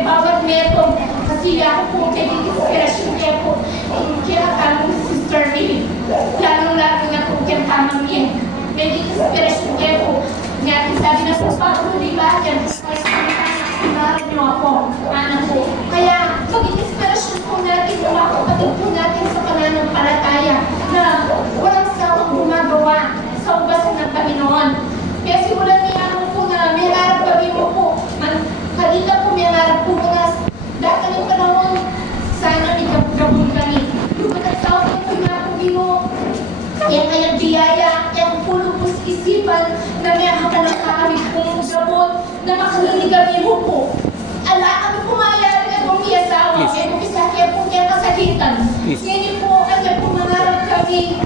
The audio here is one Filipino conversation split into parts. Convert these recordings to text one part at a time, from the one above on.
kay bawat metro. Kasi ako po kay inspirasyon kaya po. Kaya kami si Sister Millie. Lalong-lalo na po kaya tamang yan. May inspirasyon kaya po. Nga sabi na po, Pablo, di ba? Yan, sinarap niyo ako, anak ko. Kaya maging inspirasyon po natin, mga kapatid po natin sa pananampalataya na walang sawang gumagawa sa ubasan ng Panginoon. Kaya simulan niya po na may harap kami mo po. Kanina po may harap po na dahil panahon, sana may gabon kami. Yung matagsawa po nga po mo, kaya biyaya, kaya pulo po sa isipan na may hakalang kami pong gabon na makalinig kami mo po. Kami pumayari na kung may asawa, kaya po kaya po kaya kasakitan. Ngayon po, kaya po mangarap kami,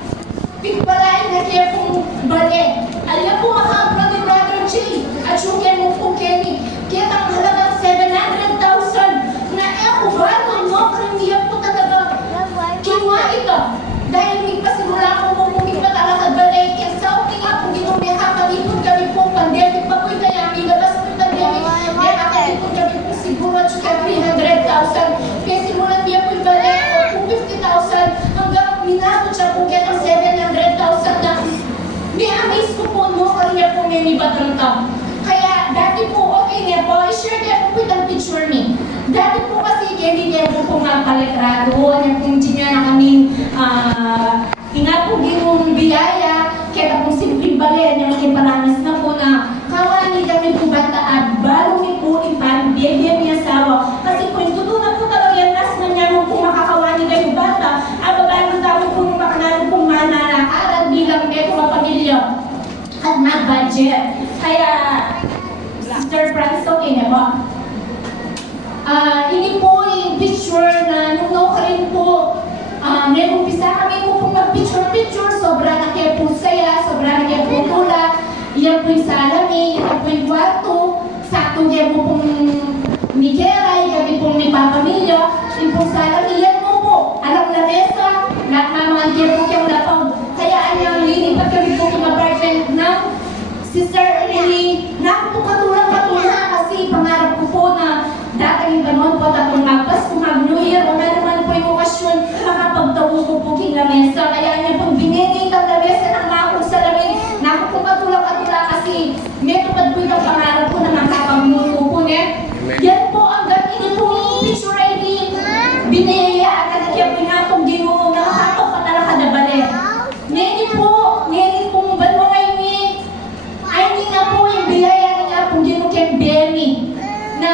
pigpalain na kaya pong balik. Alam po makakapag ni Brother Jay, at yung kaya mo po Kenny, kaya ang halagang 700,000 na ba, no, kaya po talaga, kinuha ito. Dahil may pasimula ko po kung pa talaga balik, kaya sa okay nga po ginumiha, kalipod kami po, pandemic pa po kaya, may labas po pandemic, kaya nakalipod kami po siguro at saka 300,000. Kaya simulan niya po balik, o 50,000, hanggang minabot siya po kaya ng 700,000 na ni-amaze ko po, no, kaya po may batang tao. Kaya dati po, okay niya po, i-share niya po itong picture ni. Dati po kasi, hindi niya po pumapalikrado, niya po hindi niya na kaming tinapugin mong biyaya, kaya po simpleng bali, niya makiparanas na po na kawani kami po bata at bago mi po ipambiyaya niya asawa. Kasi po, yung tutunan po talaga yan, nas na niya po makakawani kayo bata, at babago tawag po nung makanalang pong mananakaran bilang neto kapamilya at mag-budget. Kaya, Sister Francis, okay na ba? Ini po yung picture na nung rin po, may umpisa kami po pong mag-picture-picture, sobra na kayo po saya, sobra na kayo po tula, iyan po yung salami, iyan po yung kwarto, sakto kayo po pong Miguel, kami pong may papamilya, yung pong salami, iyan po po, alam na mesa, mga kayo po kayo lapang, kaya anyang linipat kami po yung apartment ng Sister Lily, naku po katulang-katula kasi pangarap ko po na dati yung ganon po tatong magpas, kung mag-New Year, o naman po yung okasyon, makapagtawo ko po kinamesa. Kaya niya po binigay ang lamesa ng mga kong salamin. Naku po katulang-katula kasi may tupad po yung pangarap ko na makapagluto po niya. Yan po ang ganito po picture ID. Binayayaan na kaya pinapong ginunong na makapagpatala na balik. Ngayon po banwa kayo ni ay hindi nga po yung biyaya nga po ginunong kay Benny na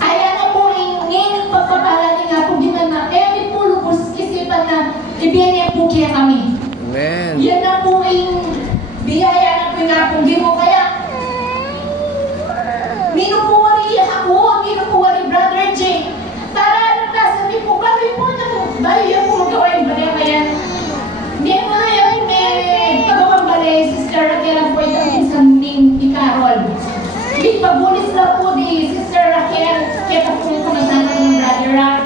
ayan na po yung ngayon pagpapalali nga po ginunong na may pulo po sa kisipan na ibiyaya po kaya kami. Amen. Yan na po yung biyaya na po nga po ginunong kaya minupuwari ako, minupuwari Brother Jay. Para na sabi ko, bakit po na bayo po magawa yung balay kaya hindi mo na yung may pagawang balay, Sister Raquel po itong isang ning ikarol. Hindi pabulis na po ni Sister Raquel, kaya po kung nasana ng Brother Rock.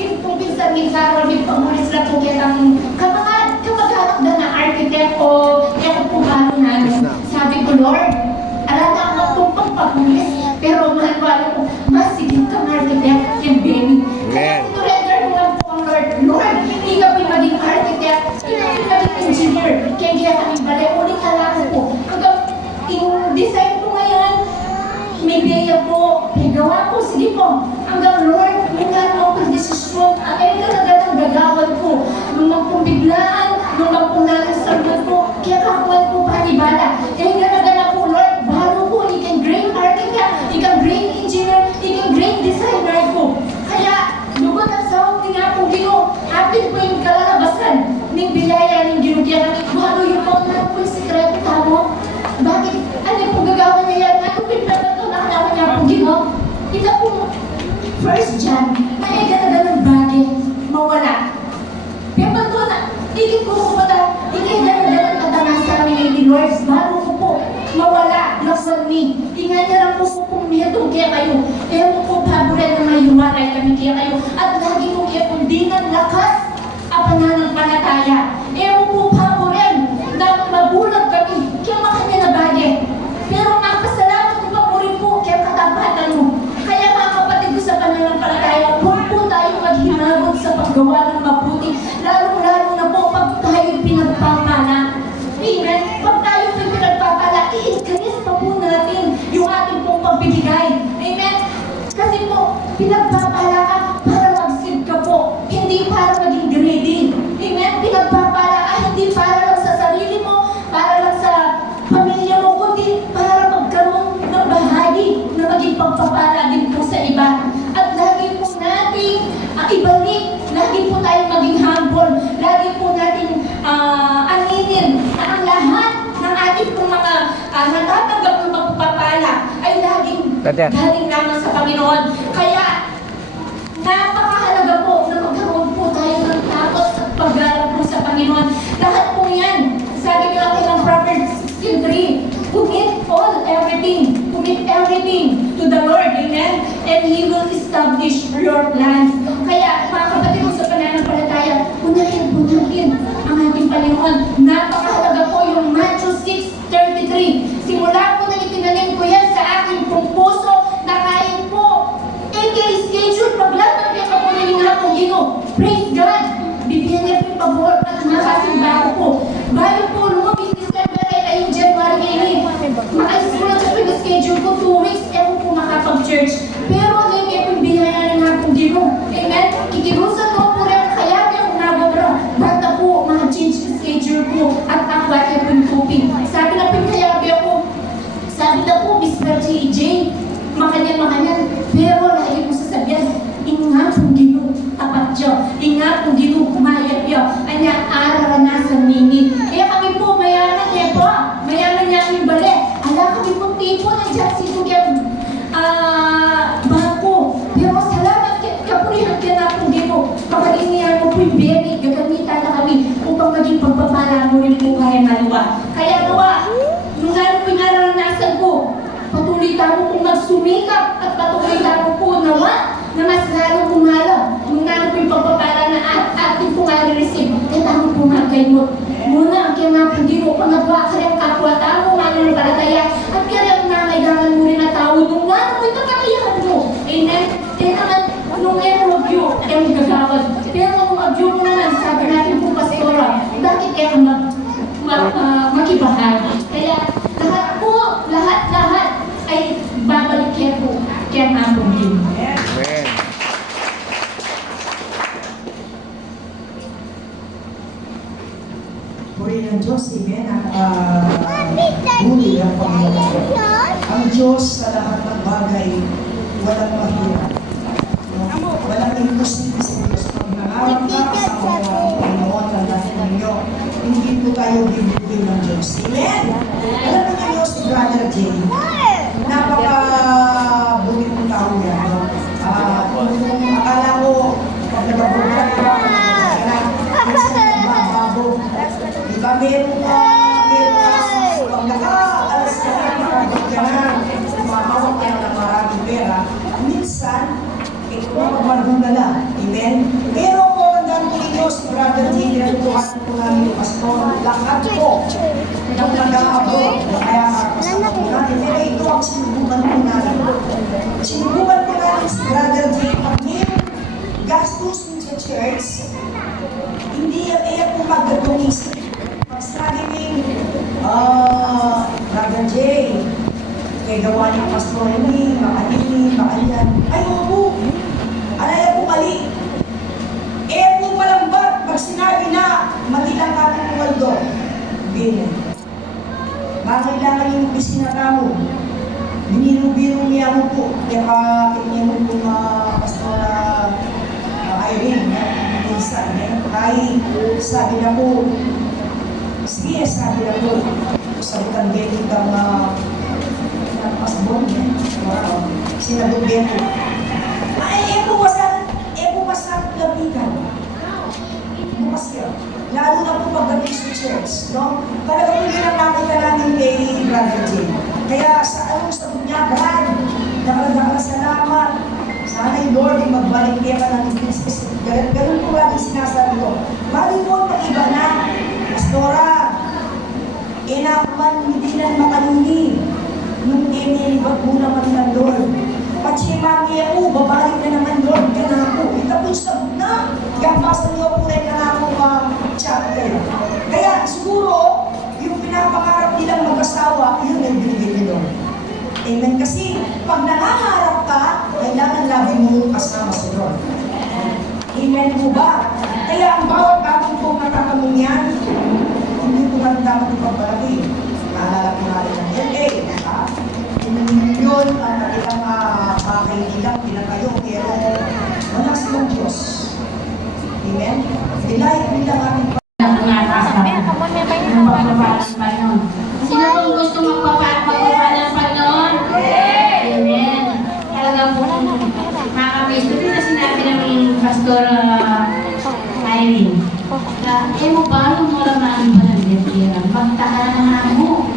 Yung pong isang ning ikarol, hindi pabulis na po kaya kamag-anak na na architect o kaya po balo namin. Sabi ko, Lord, alam na ako itong pagpabulis, pero mahal ko, mas sigit kang architect kay Benny. Kaya surrender ko lang po ang Lord, hindi ka po maging architect, hindi ka po maging engineer, kaya hindi ka kami balik, ulit kailangan po. Hanggang yung design ko ngayon, may biyaya po, may gawa po, sige po. Hanggang Lord, nung gano'n ako desisyon, ay talaga ng gagawin ko. Nung magpumiglaan, nung magpunalan sa Lord po, kaya kakuhan po panibala. Kaya gano'n po, Lord, bago po, ikang great architect, ikang great engineer, ikang great designer po. Kaya, lugot at sawag din nga po, Gino, atin po yung kalalabasan ng biyaya ng ginugyan. Bago yung po na po yung sikreto tamo. Bakit? Ano po gagawin niya yan? Ano po yung pagkato na kalaman niya po, Gino? Ito po, first John, ay gano'n bagay, mawala. Kaya pag po na, ikit ko po pala, ikit gano'n katanasa kami ni Lord, bago ko po, mawala, laksan ni. Tingnan niya lang po kung niyatong kaya kayo. Kaya po paboret na may humaray kami kaya kayo. At lagi po kaya po di ng lakas ang pananampalataya. Kaya po paboret na mabulag kami. Kaya makanya na bagay. Pero ang pasalamat ko pa po rin po kaya katapatan mo. Kaya Pinagpapala ka para mag-save ka po, hindi para maging greedy. Amen? Pinagpapala ka hindi para lang sa sarili mo, para lang sa pamilya mo, kundi para magkaroon ng bahagi na maging pagpapala din po sa iba. At lagi po natin ibalik, lagi po tayo maging humble, lagi po natin aminin na ang lahat ng ating pong mga natatanggap ng pagpapala ay laging galing lamang sa Panginoon. Kaya napakahalaga po na magkaroon po tayo ng takot at paggarap po sa Panginoon. Lahat po yan, sabi nga natin ng Proverbs 16:3, commit everything to the Lord, amen? And He will establish your plans. Kaya mga kapatid ko sa pananampalataya, unahin po natin ang ating Panginoon. Napakahalaga po yung Matthew 6:33. Simula po na itinanim ko yan sa aking pong puso na kain po. schedule, paglaban niya ka po na yung hapong Ginoo. Praise God! Bibigyan niya po yung pabor at nakasimbaho po. Bayo po, lumabis December ay January ngayon. Maayos po lang siya po yung schedule ko, 2 weeks, ewan po makapag-church. Pero ngayon niya po yung binaya ng hapong Ginoo. Amen? Kikirusan ko po rin, kaya niya kung nababro. Bata po, change yung schedule ko at ako at niya po yung tupin. Sabi na po yung kayabi ako, sabi na po, Miss J, makanyan. Pero lagi mo sasabihan, ingat kung Ginoo tapat Diyo. Ingat kung Ginoo kumayap Diyo. Anya, araw na sa minit. Kaya kami po, mayaman niya po. Mayaman niya kami bali. Ala kami po tipo ng Diyos si Kuya Bako. Pero salamat kapurihan ka na kung Ginoo. Kapag iniyan mo po yung baby, gagamitan na kami upang maging pagpapala mo rin po kaya naluwa. Kaya nawa, nung pinaranasan ko, patuloy tayo pong magsumikap at patuloy tayo po nawa na mas lalong kumala. Nung nalang po yung pagpapala na ating pong receive, ay tayo po magkaimot. Muna ang kaya nga po di mo pangagawa ka rin kapwa tao, manang balataya, at kaya ang nangailangan mo rin na tao nung nga mo ito kakayahan mo. Amen? Kaya naman, nung agyo, ay magagawad. Pero nung agyo mo naman, sabi natin po pastora, bakit kaya makibahagi? Kaya lahat ay babalik kaya po kaya hapong din. Amen. Purihin ng Diyos, amen, huli ang Panginoon. Ang Diyos sa lahat ng bagay, walang mahirap. Walang imposible sa Diyos. Pag nangarap ka sa Panginoon, tandaan ninyo, hindi po tayo bibigyan ng Diyos. Amen? Alam mo niyo si Brother Jay, napaka-bulit ng tao yan. No? Akala ko, pag nag-abroad ka, diba, meron pag naka-alas ka na, nakabot ka na, mamawag ka na ng maraming pera, minsan, ito na magmarhula. Amen? Pero kung tandaan ko ninyo, si Brother J, pinatutuhan po namin yung pastor, lahat po, nung nag-abroad, kaya kasama po natin, pero ito ang sinubukan po namin. Sinubukan po namin si Brother J, pag mayroong gastos sa church, hindi yan po magdadungis. Pag sabi ni Brother J, kay gawa ng pastor ni, makanyan. Ay, opo. Alaya po mali. Po malambat, pag sinabi na, mali lang kami ng waldo. Ganyan. Makailangan yung opisina kamo. Biniro-biro niya mo po. Kaya kakit mo po pastor Irene, minsan. Ay, sabi na po, sige, sabi na po, sabitan din itang pasbon, sinabugyan po. Ay, po masarap lapitan. Bukas yun. Lalo na po pagdating sa church, no? Talaga po yun ang nakita namin kay Brother J. Kaya sa anong sagot niya, God, nakalagang salamat. Sana yung Lord ay magbalik niya ka ng business. Ganun po lagi sinasabi ko. Bali po, pag-iba na, pastora, man hindi na makanuni. Nung inilibat mo naman ng Lord. At si Mami ako, babalik na naman Lord, ka na ako. Ito po yung sagot na. Gambasa niyo po rin na akong chapter. Kaya siguro, yung pinapangarap nilang mag-asawa, yun ang binigay ni Lord. Amen. Kasi pag nangangarap ka, ay kailangan lagi mong kasama sa Lord. Amen po ba? Kaya ang bawat ating pong natatanong yan, hindi po natin dapat ipagbalaki. Naalala po natin ang LA, ha? Yun ang kanilang kaibigan, pinatayo, pero wala silang Diyos. Amen? Nilay bilang ating Sino pong gusto magpapala ng Panginoon? Amen. Talagang po, mga kapis, ito na sinabi ng Pastor Irene. Mo ba, yung wala namin ba ng Biblia? Pagtahan na mo.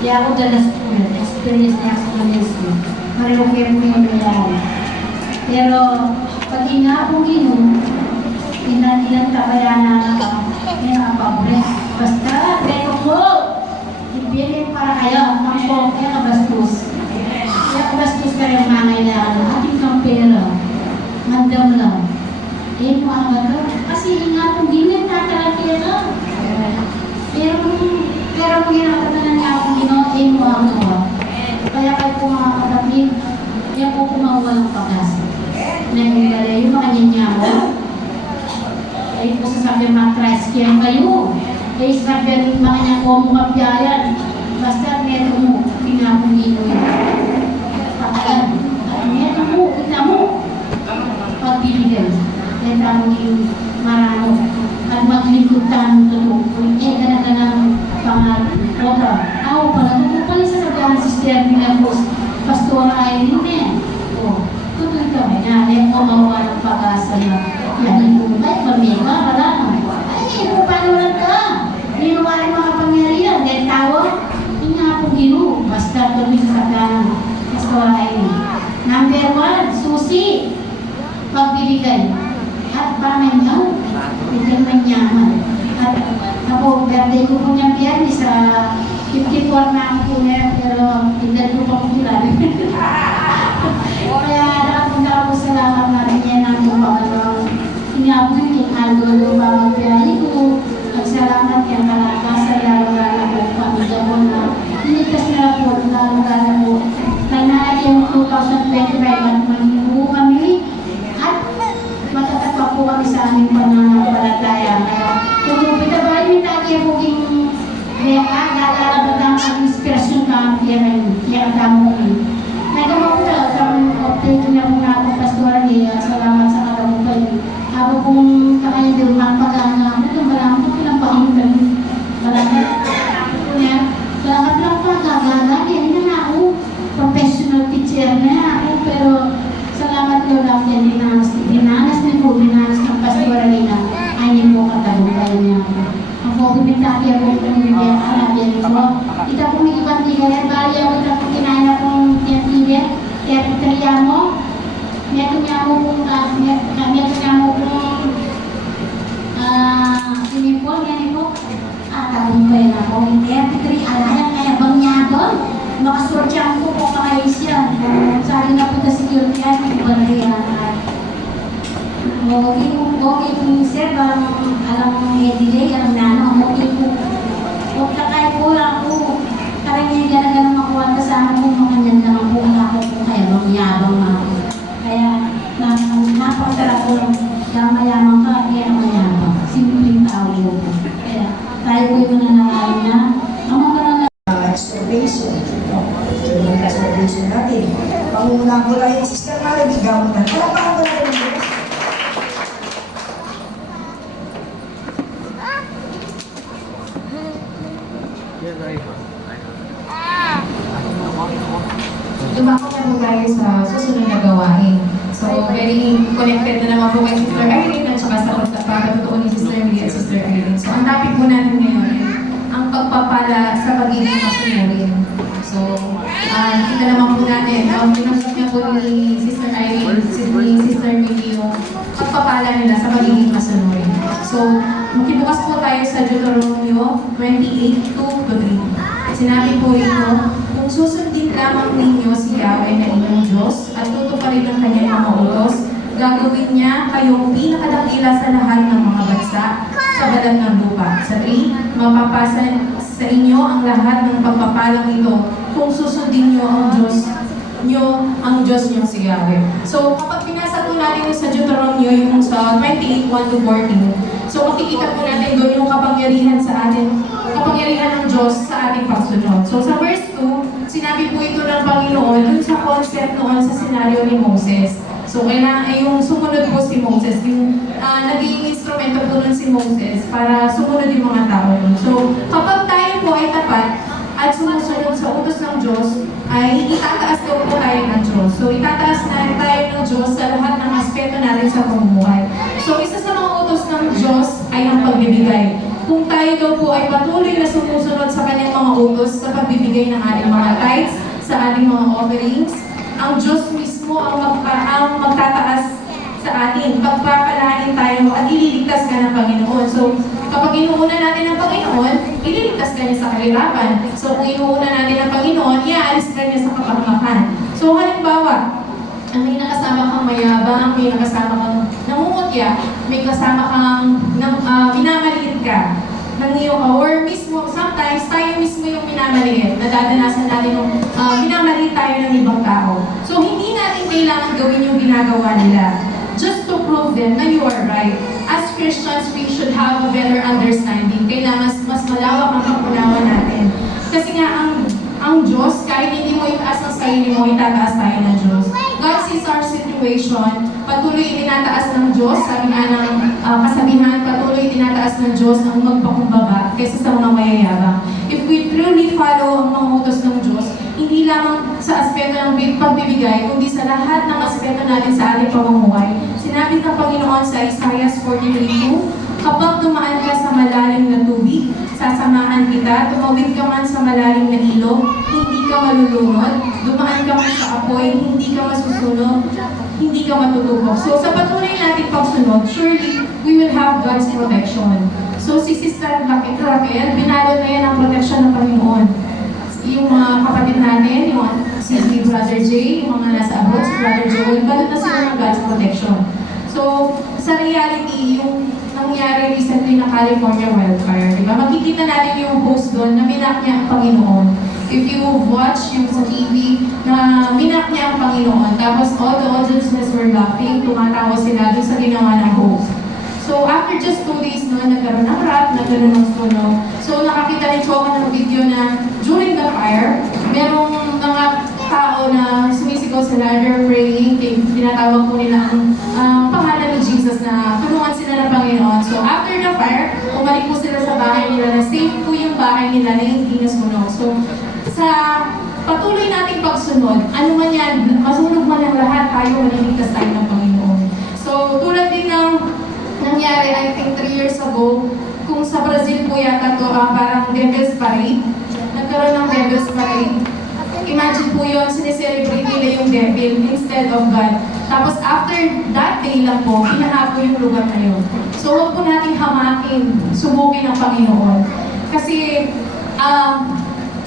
Kaya ako dalas po, experience na experience mo. Marilukir mo yung nangyari. Pero, pag ina po ilang kabayanan ang pabre. Basta, pero mo, ibigay para kayo, ang po, kaya kabastos. Kaya kabastos ka rin mangailangan. Ating kang pera, mandam lang. Eh, mo ang gato. Kasi nga kung di na tatalakira. Pero kung ginakatanan nga akong Ginoo, eh mo ang gawa. Kaya kayo po mga kapatid, kaya po kumawa ng pag-asa. Nagigala yung mga ninyamo. Ay po sasabi mga Christ, kaya kayo. Ay sabi mga nyako mo kapiayan. Basta neto mo, pinapungino yun. Pakalan. At neto mo, kita mo. Pagbibigay. Neto mo yung marano. At maglingkod tayo ito. Eh, ganang pangat-rota. Ako pala, pala sasabihan ng sister nila po. Pastora ay din. O, tutoy kami na. Neto mawa ng pag-asa na. Yan yung ay, pamilya, wala na. Ay, paano lang ka? Ninuwari mga pangyarihan. Dahil tawag, yun nga po Ginoo. Basta tuloy sa kanan. Pastora ay Number 1, susi. Pagbibigay. At pamanyaw. Bigyan man yaman. At ako, birthday ko po niyang biyan sa 54 na ako po niya. Pero hindi ko pa po kilala. Kaya nakapunta ako sa lahat natin yan ang pagkakaroon. Inabot yung Aldo magbiyahe ko. Nagsalamat yung kalakasan, lalo-lalo po pamilya ko na initas na po, lalo-lalo po. Nanay yung 2025 at maghinubo kami at matatatwa po kami sa aming pananampalataya. Kung pitabahin yung tatay po yung reka, lalalabat ang inspirasyon ka kaya kamo ko. Nagama po talaga ang update na po natin Pastora niya. Salamat sa kalamu kayo. Ako kung kakain din magpagana ako, marami ko lang pahingan. Marami ko niya. Salamat lang pa, kagana. Hindi na ako professional teacher na ako. Pero salamat ko lang yan. Dinanas ng Pastora niya. Ayin mo katabungan niya ako. Ang pagpipintaki ako kung hindi ako nabiyan ko. Ita po may ibang tigalan. Bali ako ita po kinain akong tiyan-tiyan. Kaya pitriya mo. Meto niya mo kung sinipon, yan po. Tagumpay na ako. Hindi, alayan kaya bang niya doon? Makasurtyan ko kung makayos yan. Sabi na po na security at ibang riyan. Okay po sir, alam delay, alam na ano, okay po. Huwag kakay po lang po. Karang yung gana makuha ka sa akin po, makanyan ka lang po ako po kaya bang yabang ako. Kaya napakasarap po lang mayaman ka, kaya mayabang. Simpleng tao po. Kaya tayo po yung nananalo na. Ang mga exploration. Yung exploration natin. Pangunang ko lang yung sister natin, gamot na. Kaya pa ako natin yung Dumako na po tayo sa susunod na gawain. So, very connected na naman po kay Sister Irene at saka sa pagkakatotoo ni Sister Lee at Sister Irene. So, ang topic po natin ngayon ay ang pagpapala sa pagiging masunurin. So, kita naman po natin, pinusap niya po ni Sister Irene, ni Sister Lee yung pagpapala nila sa pagiging masunurin. So, makibukas po tayo sa Deuteronomio 28:2-3. Sinabi po ito, kung susundin lamang ninyo si Yahweh na inyong Diyos at tutuparin ang kanyang mga utos, gagawin niya kayong pinakadakila sa lahat ng mga bansa sa balat ng lupa. Sa 3, mapapasa sa inyo ang lahat ng pagpapalang ito kung susundin niyo ang Diyos nyo ang Diyos nyo si Yahweh. So, kapag pinasa po natin yung sa Deuteronomio, yung sa 28:1-14, so makikita po natin doon yung kapangyarihan sa atin, kapangyarihan ng Diyos sa ating pagsunod. So, sa verse 2, sinabi po ito ng Panginoon dun sa concept noon sa senaryo ni Moses. So, kailangan yung sumunod po si Moses, yung naging instrumento po nun si Moses para sumunod yung mga tao nun. So, kapag tayo po ay tapat at sumusunod sa utos ng Diyos, ay itataas daw po tayo ng Diyos. So, itataas na tayo ng Diyos sa lahat ng aspeto natin sa pamumuhay. So, isa sa mga utos ng Diyos ay ang pagbibigay. Kung tayo daw po ay patuloy na sumusunod sa kanyang mga utos sa pagbibigay ng ating mga tithes, sa ating mga offerings, ang Diyos mismo ang magtataas sa atin. Pagpapalain tayo at ililigtas ka ng Panginoon. So, kapag inuuna natin ang Panginoon, ililigtas ka niya sa kahirapan. So, kung inuuna natin ang Panginoon, iaalis ka niya sa kapahamakan. So, halimbawa, may nakasama kang mayabang, may nakasama kang nangungutya, may kasama kang minamaliit ka ng iyong, or mismo, sometimes tayo mismo yung minamaliit, nadadanasan natin yung minamaliit tayo ng ibang tao. So, hindi natin kailangan gawin yung ginagawa nila just to prove them na you are right. As Christians, we should have a better understanding. Kailangan mas malawak ang pag-unawa natin. Kasi nga, ang Diyos, kahit hindi mo itaas ang sarili mo, itataas tayo ng Diyos. God sees our situation, patuloy itinataas ng Diyos, sabi nga ng kasabihan, patuloy itinataas ng Diyos ang magpakumbaba kaysa sa mga mayayabang. If we truly follow ang mga utos ng Diyos, hindi lamang sa aspeto ng pagbibigay, kundi sa lahat ng aspeto natin sa ating pamumuhay. Sinabi ng Panginoon sa Isaiah 43:2, kapag dumaan ka sa malalim na tubig, sasamahan kita, tumawid ka man sa malalim na ilog, hindi ka malulunod, dumaan ka man sa apoy, hindi ka masusunog, hindi ka matutubok. So sa patuloy nating pagsunod, surely we will have God's protection. So si Sister Raquel, binalot na yan ang protection ng Panginoon. Yung mga kapatid natin, yung si Brother Jay, yung mga nasa abroad, si Brother Joel, balot na sila ng God's protection. So, sa reality, yung nangyari recently na California wildfire, di ba? Makikita natin yung post doon na minak niya ang Panginoon. If you watch yung sa TV, na minak niya ang Panginoon, tapos all the audiences were laughing, tumatawa sila doon sa ginawa ng host. So, after just 2 days noon, nagkaroon ng rap, nagkaroon ng sunog. So, nakakita rin po ako ng video na during the fire, merong mga tao na sumisigaw sila, they're praying, tinatawag po nila ang pangalan ni Jesus na tulungan sila ng Panginoon. So, after the fire, umalik po sila sa bahay nila na safe po yung bahay nila na hindi nasunog. So, sa patuloy nating pagsunod, ano man yan, masunog man ang lahat, tayo maliligtas tayo ng Panginoon. So, tulad din ng nangyari, I think 3 years ago, kung sa Brazil po yata to, parang Devil's Parade. Nagkaroon ng Devil's Parade. Imagine po yun, sineselebrate nila yung devil instead of God. Tapos after that day lang po, hinahapo yung lugar na yun. So huwag po natin hamakin, subukin ang Panginoon. Kasi,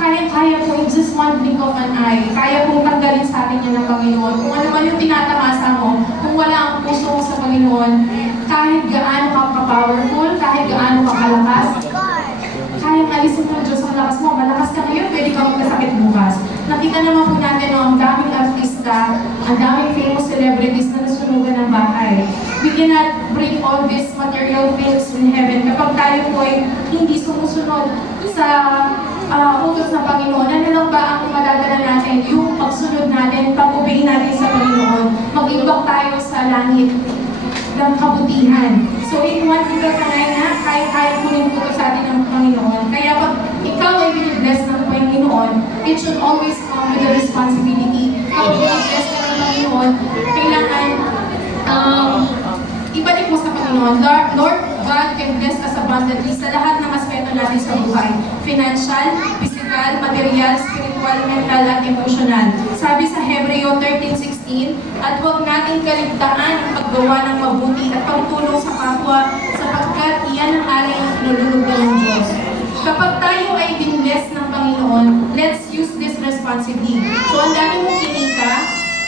kaya po in just one blink of an eye, kaya pong tanggalin sa atin yan ng Panginoon. Kung ano man yung tinatamasa mo, kung wala ang puso mo sa Panginoon, kahit gaano ka ka-powerful, kahit gaano ka kalakas, kaya alisin mo ng Diyos ang lakas mo. Malakas ka ngayon, pwede ka magkasakit bukas. Nakita naman po natin ang daming artista, ang daming famous celebrities na nasunugan ng bahay. We cannot bring all these material things in heaven kapag tayo po ay hindi sumusunod sa utos ng Panginoon. Ano lang ba ang madadala natin? Yung pagsunod natin, pag-obey natin sa Panginoon. Mag-imbak tayo sa langit ng kabutihan. So in 1 Peter 9 na, kaya po yung utos sa atin ng Panginoon. Kaya pag ikaw ay binibless ng Panginoon, it should always come with a responsibility. Kapag binibless ka ng Panginoon, kailangan ibalik mo sa Panginoon. Lord God can bless us abundantly sa lahat ng aspeto natin sa buhay. Financial, physical, material, spiritual, mental, at emotional. Sabi sa Hebreo 13:16, at huwag natin kaligtaan ang paggawa ng mabuti at pagtulong sa kapwa sapagkat iyan ang aring pinululugan ng Diyos. Kapag tayo ay binbless ng Panginoon, let's use this responsibly. So ang dami mong kinita,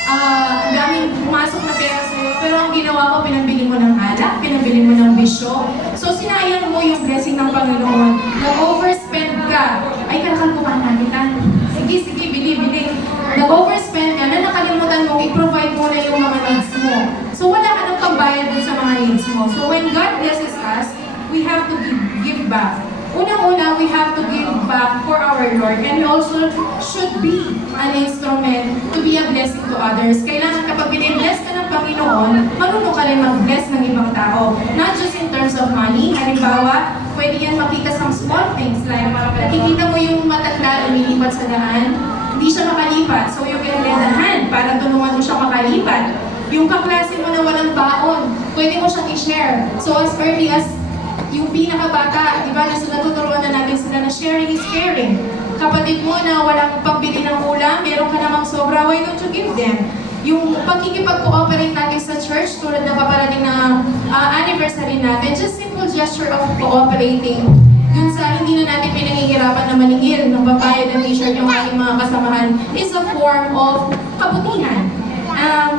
ang daming pumasok na pera sa'yo, pero ang ginawa mo, pinabili mo ng alak, pinabili mo ng bisyo. So sinayang mo yung blessing ng Panginoon. Nag-overspend ka. Ay, kanakalkuhan namin ka. Sige, bili. Nag-overspend ka, mismo. So when God blesses us, we have to give back. Unang-una, we have to give back for our Lord, and we also should be an instrument to be a blessing to others. Kailangan kapag binibless ka ng Panginoon, marunong ka rin mag-bless ng ibang tao. Not just in terms of money. Halimbawa, pwede yan makita sa small things, like nakikita mo yung matanda lumilipat sa daan, hindi siya makalipat. So you can lend a hand para tulungan mo siya makalipat. Yung kaklase mo na walang baon, pwede mo siyang i-share. So as early as yung pinakabata, di ba, natuturuan na natin sila na sharing is caring. Kapatid mo na walang pagbili ng ulam, meron ka namang sobra, why don't you give them? Yung pagkikipag-cooperate natin sa church, tulad na paparating na anniversary natin, just simple gesture of cooperating. Yun sa hindi na natin pinangihirapan na maningil ng papayad ng t-shirt yung ating mga kasamahan is a form of kabutihan.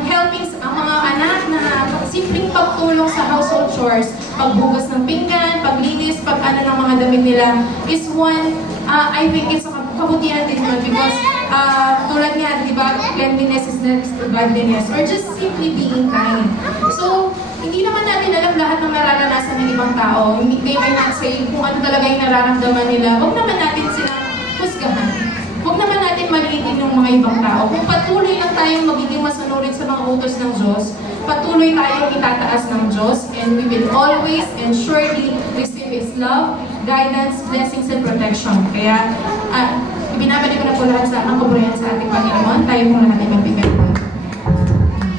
Helping ang mga anak na simpleng pagtulong sa household chores, pagbugas ng pinggan, paglinis, pag-ano ng mga damit nila is one, I think it's a kabutihan din yun because tulad nga, di ba, cleanliness is next to godliness or just simply being kind. So, hindi naman natin alam lahat ng nararanasan ng ibang tao. They might not say kung ano talaga yung nararamdaman nila. Huwag naman natin silang husgahan. Huwag naman natin maliitin yung mga ibang tao. Kung patuloy lang tayong magiging masunurin sa mga utos ng Diyos, patuloy tayong itataas ng Diyos, and we will always and surely receive His love, guidance, blessings, and protection. Kaya, ibinabalik ko na po lahat sa ang kabuhayan sa ating Panginoon. Tayo po lahat ay magbigay po.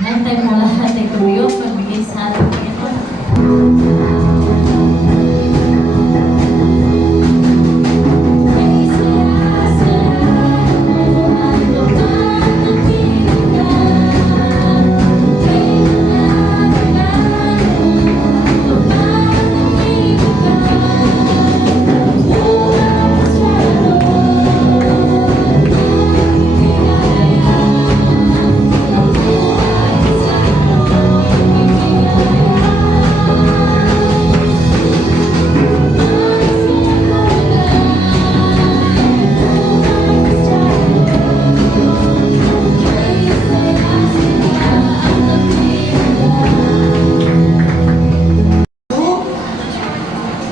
Tayo mo lahat ay tuyo, pagbigay sa ating Panginoon.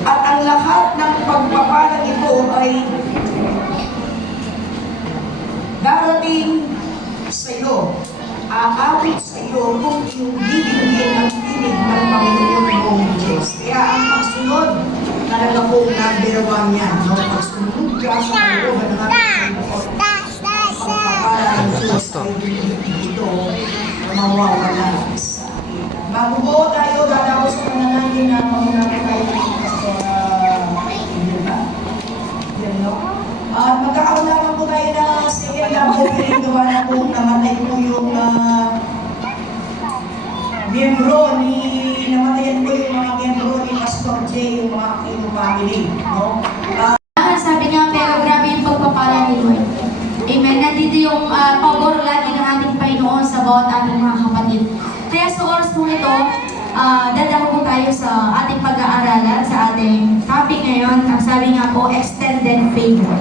At ang lahat ng pagpapalang ito ay darating sa iyo, aabot sa iyo kung iyong bibigyan ang tinig ng Panginoon mong Diyos. Kaya ang pagsunod, talaga pong number one yan, no? Pagsunod ka sa kalooban ng ating pagpapalang ng Diyos ay dito mawawala sa atin. Bago po tayo dadako sa panalangin na mamunapin tayo at magkakaroon naman po tayo na second love offering gawa na po namatay po yung namatayan po yung mga miyembro ni Pastor J, yung mga Aquino family, no? Sabi nga, pero grabe yung pagpapala ni Lord. Amen. Nandito yung pabor lagi ng ating Panginoon sa bawat ating mga kapatid. Kaya sa oras po ito, dadako po tayo sa ating pag-aaralan, sa ating topic ngayon. Ang sabi nga po, extended favor.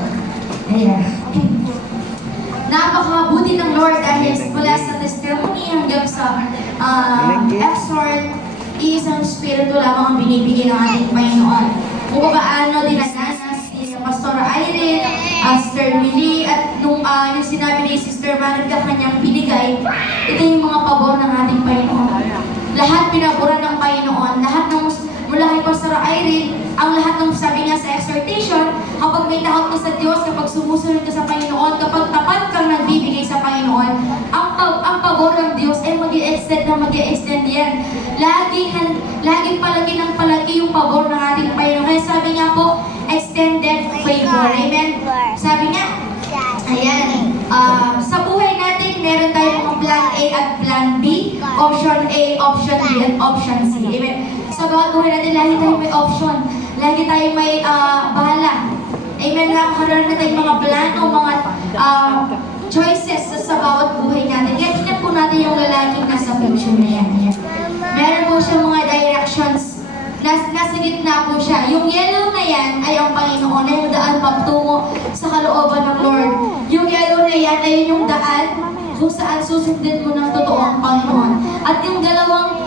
Ayan. Okay. Napakabuti ng Lord dahil mula sa testimony hanggang sa exhort, isang spirito lamang ang binibigay ng ating Panginoon. Kung paano dinadanas ni Pastor Irene, Sister Millie, at nung yung sinabi ni Sister Manica kanyang binigay, ito yung mga pabor ng ating Panginoon. Lahat pinaburan ng Panginoon, lahat ng mula kay Pastor Irene, ang lahat ng sabi niya sa exhortation, kapag may takot ka sa Diyos, kapag sumusunod ka sa Panginoon, kapag tapat kang nagbibigay sa Panginoon, ang pabor ng Diyos ay mag-i-extend yan. Laging palagi ng palagi yung pabor ng ating Panginoon. Kaya sabi niya po, extended favor. Amen? Sabi niya, ayan, sa buhay natin, meron tayong mga plan A at plan B, option A, option B, at option C. Amen? Sa bawat buhay natin, lagi tayong may option. Lagi tayong may bahala. Amen? Nakakaroon na tayong mga plano, mga choices sa bawat buhay natin. Kaya tingnan po natin yung lalaking nasa picture na yan. Ayan. Meron po siya mga directions. Nasa gitna po siya. Yung yellow na yan ay ang Panginoon na yung daan patungo sa kalooban ng Lord. Yung yellow na yan ay yung daan kung saan susundin mo ng totoo ang Panginoon. At yung dalawang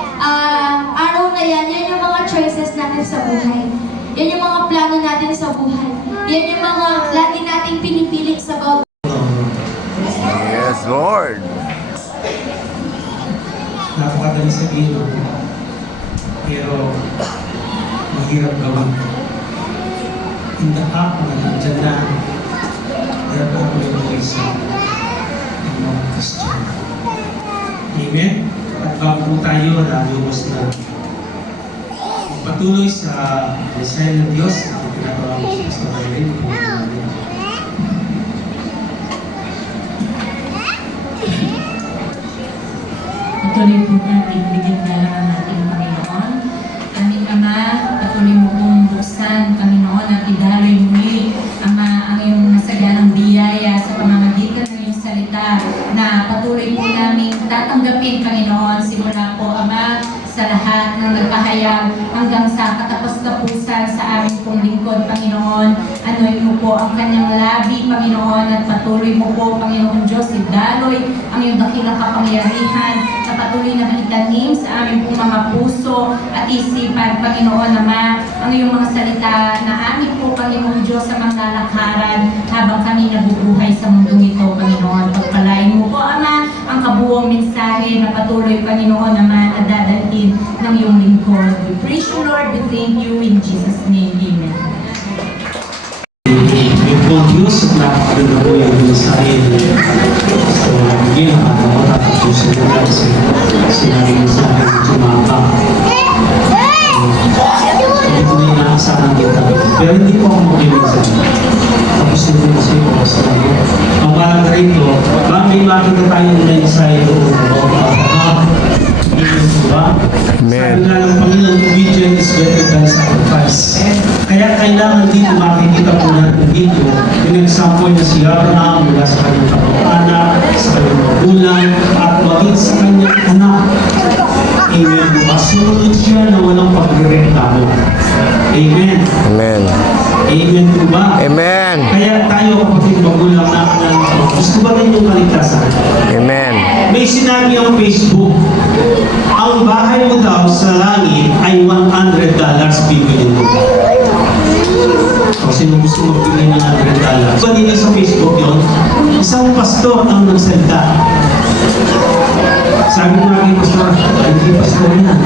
araw na yan yung mga choices natin sa buhay. Yan yung mga plano natin sa buhay. Yan yung mga lagi nating pinipili sa bawat. Yes, Lord. Napakadali sabihin, pero mahirap gawin. In the act na nandiyan na, there are always in mga Christian. Amen? At bago po tayo, nalubos na patuloy sa design ng Diyos, ang pinagawa mo sa Pastor Irene, po namin. Patuloy po natin bigyan galang ang ating Panginoon. Aming Ama, patuloy mo pong buksan, Panginoon, at idaloy muli, Ama, ang iyong masaganang biyaya sa pamamagitan ng iyong salita na patuloy po namin tatanggapin, Panginoon, simula po, Ama, sa lahat ng nagpahayag hanggang sa katapos-tapusan sa aming pong lingkod, Panginoon. Anoy mo po ang kanyang labi, Panginoon, at patuloy mo po, Panginoon Diyos, idaloy ang iyong dakilang kapangyarihan na patuloy na itanim sa aming pong mga puso at isipan, Panginoon, Ama, ang iyong mga salita na amin po, Panginoon Diyos, sa mga lalakaran habang kami nabubuhay sa mundong ito, Panginoon. Pagpalain mo po, Ama, ang kabuong mensahe na patuloy, Panginoon, Ama, na dadalhin ng iyong lingkod. We praise you, Lord. We thank you in Jesus' name. Amen. Yung po Diyos at napakaganda po yung mensahe. So, bigyan ang ako tatapusin na kasi sinabi mo sa akin ng Jumapa. Hindi ko na inaasahan kita. Pero hindi po ako mag-iwasan. Tapos nito kasi po sa iyo. Ang mahalaga rito, may makita tayong mensahe doon. Amen. Sabi nga ng Panginoon, obedience is better than sacrifice. Kaya kailangan dito makikita po natin dito yung example na si Abraham mula sa kanyang kapag-anak, sa kanyang magulang, at maging sa kanyang anak. Amen. Masunod siya na walang pagrereklamo. Amen. Amen. Amen po ba? Amen. Kaya tayo kapatid magulang na gusto ba rin yung kaligtasan? Amen. May sinabi ang Facebook, ang bahay mo daw sa langit ay $100 bibili mo. O sino gusto magbili ng $100? Ba dito sa Facebook yon? Isang pastor ang nagsalita. Sabi ko nga kay pastor, hindi pastor yan.